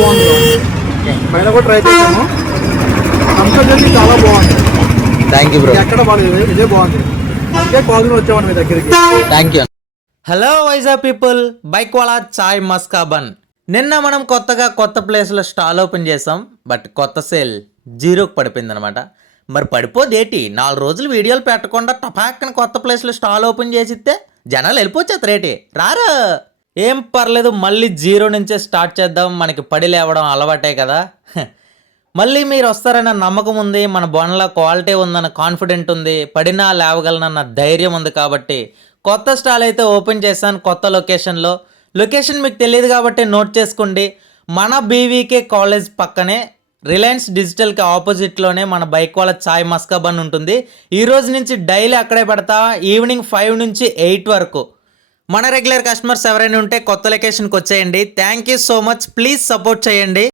బాగుంది పైన కూడా ట్రై చేసాము. కంపల్సరీ చాలా బాగుంది. Thank you bro. ఎక్కడ బాగాలేదు, ఇదే బాగుంది. అందుకే కాల్ వచ్చామండి మీ దగ్గరికి. Thank you. Hello Vizag people, bike wala chai maska bun. నిన్న మనం కొత్తగా కొత్త ప్లేస్లో స్టాల్ ఓపెన్ చేసాం. బట్ కొత్త సేల్ జీరోకి పడిపోయింది అనమాట. మరి పడిపోదేటి, 4 రోజులు వీడియోలు పెట్టకుండా టపాక్కన కొత్త ప్లేస్లో స్టాల్ ఓపెన్ చేసిస్తే జనాలు వెళ్ళిపోవచ్చు రేటి రారా. ఏం పర్లేదు, మళ్ళీ జీరో నుంచే స్టార్ట్ చేద్దాం. మనకి పడి లేవడం అలవాటే కదా. మళ్ళీ మీరు వస్తారన్న నమ్మకం ఉంది, మన బొనలో క్వాలిటీ ఉందన్న కాన్ఫిడెంట్ ఉంది, పడినా లేవగలనన్న ధైర్యం ఉంది. కాబట్టి కొత్త స్టాల్ అయితే ఓపెన్ చేశాను కొత్త లొకేషన్లో. లొకేషన్ మీకు తెలియదు కాబట్టి నోట్ చేసుకోండి. మన బీవీకే కాలేజ్ పక్కనే రిలయన్స్ డిజిటల్కి ఆపోజిట్లోనే మన బైక్ వాళ్ళ చాయ్ మస్కా బన్ ఉంటుంది. ఈ రోజు నుంచి డైలీ అక్కడే పెడతా, ఈవినింగ్ 5 నుంచి 8 వరకు. మన రెగ్యులర్ కస్టమర్స్ ఎవరైనా ఉంటే కొత్త లొకేషన్కి వచ్చేయండి. Thank you so much, please support చేయండి.